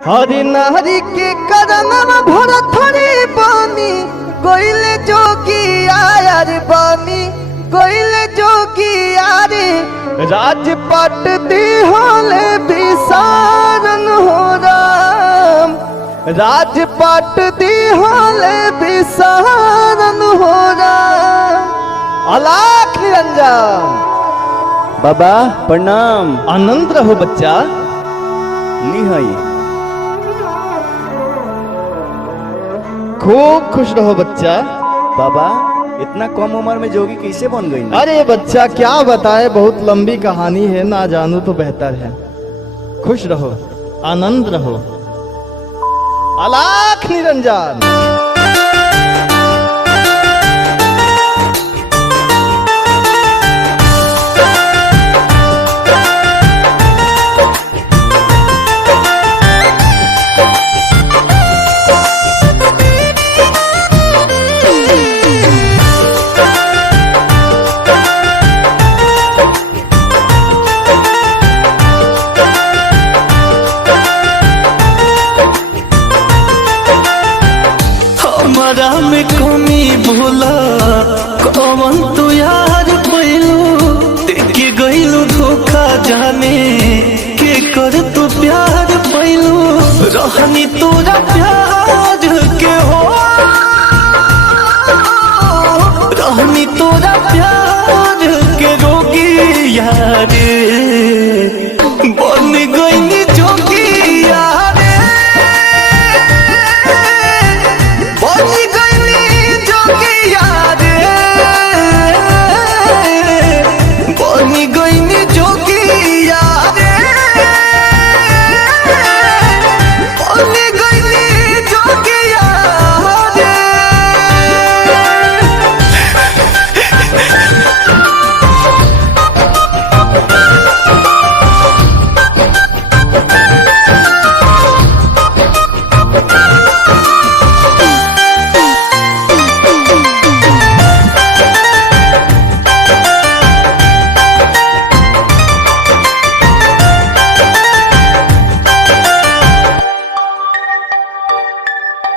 हरि नारी के करनम भर थोड़ी बानी कोइले जोगी आयर बानी कोइले जोगी आरे राजपट दी होले विसारन हो राम राजपट दी होले विसारन हो राम। अलाख निरंजन बाबा प्रणाम। आनंद रहो बच्चा। निहाई खूब खुश रहो बच्चा। बाबा इतना कम उम्र में जोगी कैसे बन गई? अरे बच्चा क्या बताए, बहुत लंबी कहानी है, ना जानू तो बेहतर है। खुश रहो, आनंद रहो। अलाख निरंजन। हमारा में कमी भूला कौन तू यार पैलू देखे गईलू धोखा जाने के कर तू प्यार पैलू रहनी तोरा प्यार के हो रहनी तोरा प्यार के रोगी यार बन गई जोगी यार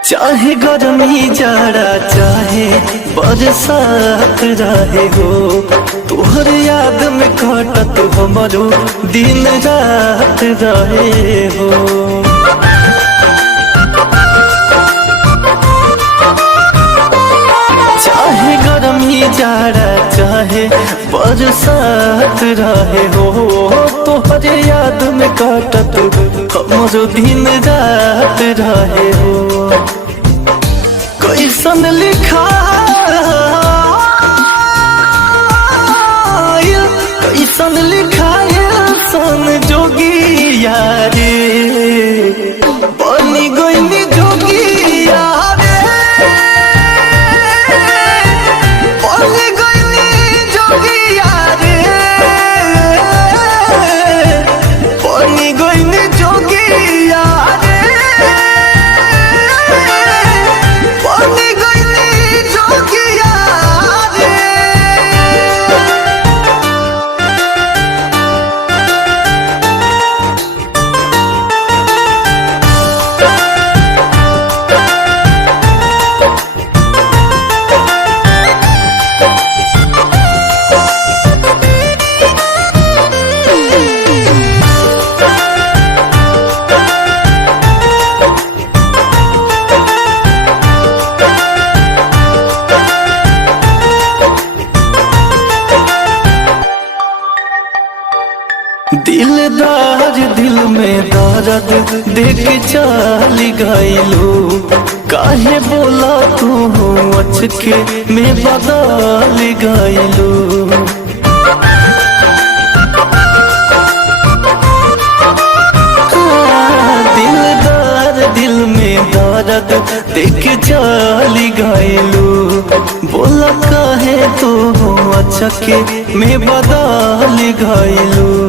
चाहे गर्मी जाड़ा चाहे बरसात रहे हो तोहर याद में कटत हमरो दिन रात रहे हो। चाहे गर्मी जाड़ा चाहे बरसात रहे हो तोहर याद में कटत हमरो दिन रात रहे हो। कैसन लिखा कैसन लिखाए सन जोगी यारे बनी गई जोगी यारे बनी गई जोगी यारे बनी गई जोगी यारे दिलदार दिल में दर्द देख चल गईलू काहे बोला तू अचके में बदल गईलू। दिलदार दिल में दर्द देख चल गईलू बोला काहे तू अचके में बदल गईलू।